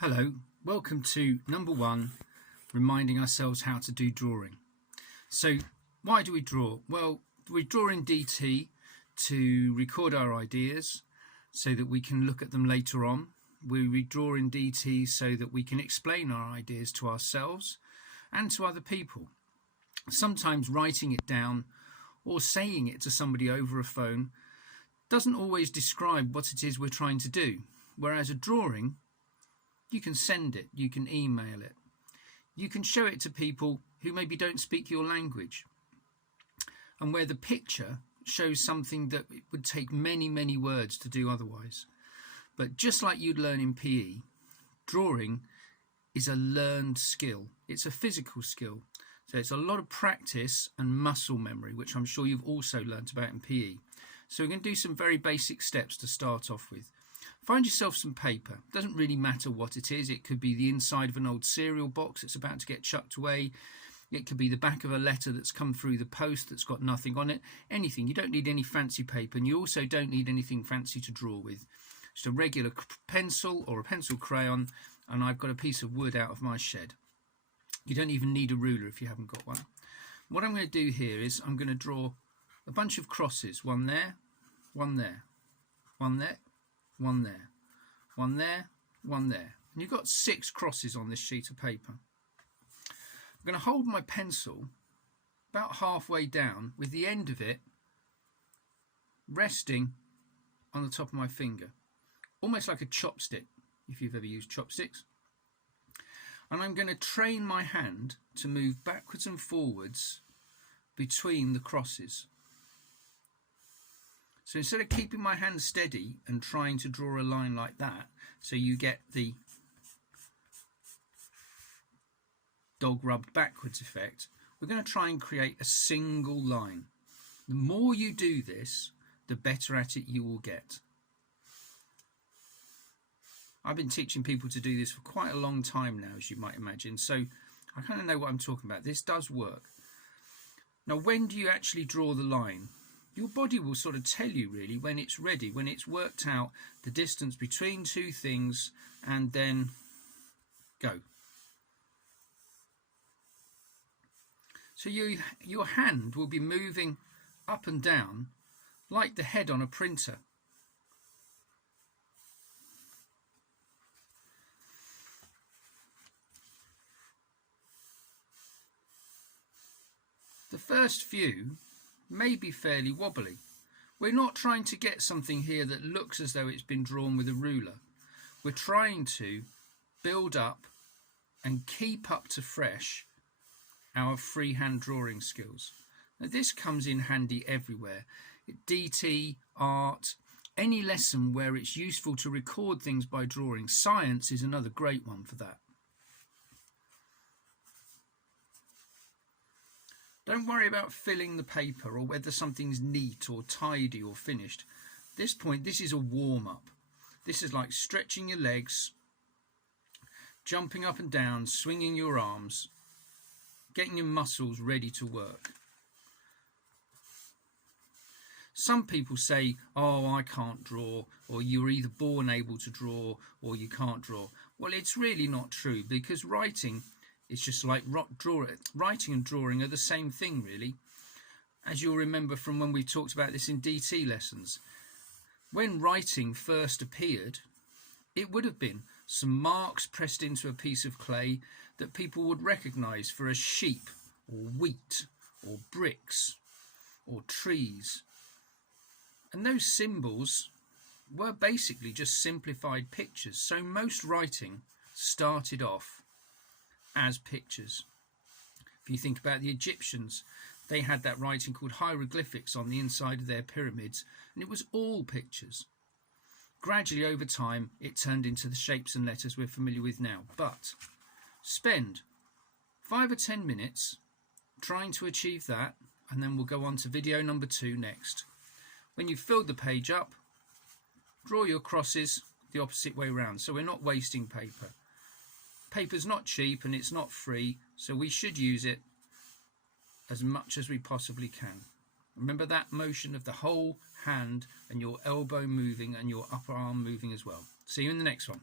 Hello, welcome to number 1, reminding ourselves how to do drawing. So why do we draw? Well, we draw in DT to record our ideas so that we can look at them later on. We draw in DT so that we can explain our ideas to ourselves and to other people. Sometimes writing it down or saying it to somebody over a phone doesn't always describe what it is we're trying to do, whereas a drawing, you can send it, you can email it, you can show it to people who maybe don't speak your language, and where the picture shows something that it would take many words to do otherwise. But just like you'd learn in PE, drawing is a learned skill. It's a physical skill. So it's a lot of practice and muscle memory, which I'm sure you've also learnt about in PE. So we're going to do some very basic steps to start off with. Find yourself some paper. It doesn't really matter what it is. It could be the inside of an old cereal box that's about to get chucked away. It could be the back of a letter that's come through the post that's got nothing on it. Anything. You don't need any fancy paper, and you also don't need anything fancy to draw with. Just a regular pencil or a pencil crayon, and I've got a piece of wood out of my shed. You don't even need a ruler if you haven't got one. What I'm going to do here is I'm going to draw a bunch of crosses. One there, one there, one there, one there, one there, one there. And you've got 6 crosses on this sheet of paper. I'm going to hold my pencil about halfway down with the end of it resting on the top of my finger, almost like a chopstick if you've ever used chopsticks. And I'm going to train my hand to move backwards and forwards between the crosses. So instead of keeping my hand steady and trying to draw a line like that, so you get the dog rubbed backwards effect, we're going to try and create a single line. The more you do this, the better at it you will get. I've been teaching people to do this for quite a long time now, as you might imagine, so I kind of know what I'm talking about. This does work. Now, when do you actually draw the line? Your body will sort of tell you really when it's ready, when it's worked out the distance between 2 things, and then go. So your hand will be moving up and down like the head on a printer. The first few may be fairly wobbly. We're not trying to get something here that looks as though it's been drawn with a ruler. We're trying to build up and keep up to fresh our freehand drawing skills. Now this comes in handy everywhere. DT, art, any lesson where it's useful to record things by drawing. Science is another great one for that. Don't worry about filling the paper or whether something's neat or tidy or finished. At this point, this is a warm-up. This is like stretching your legs, jumping up and down, swinging your arms, getting your muscles ready to work. Some people say, oh, I can't draw, or you're either born able to draw or you can't draw. Well, it's really not true, because writing, it's just like writing and drawing are the same thing, really. As you'll remember from when we talked about this in DT lessons, when writing first appeared, it would have been some marks pressed into a piece of clay that people would recognise for a sheep or wheat or bricks or trees. And those symbols were basically just simplified pictures. So most writing started off as pictures. If you think about the Egyptians, they had that writing called hieroglyphics on the inside of their pyramids, and it was all pictures. Gradually over time it turned into the shapes and letters we're familiar with now. But spend 5 or 10 minutes trying to achieve that, and then we'll go on to video number 2 next. When you've filled the page up, draw your crosses the opposite way round, so we're not wasting paper. Paper's not cheap and it's not free, so we should use it as much as we possibly can. Remember that motion of the whole hand and your elbow moving and your upper arm moving as well. See you in the next one.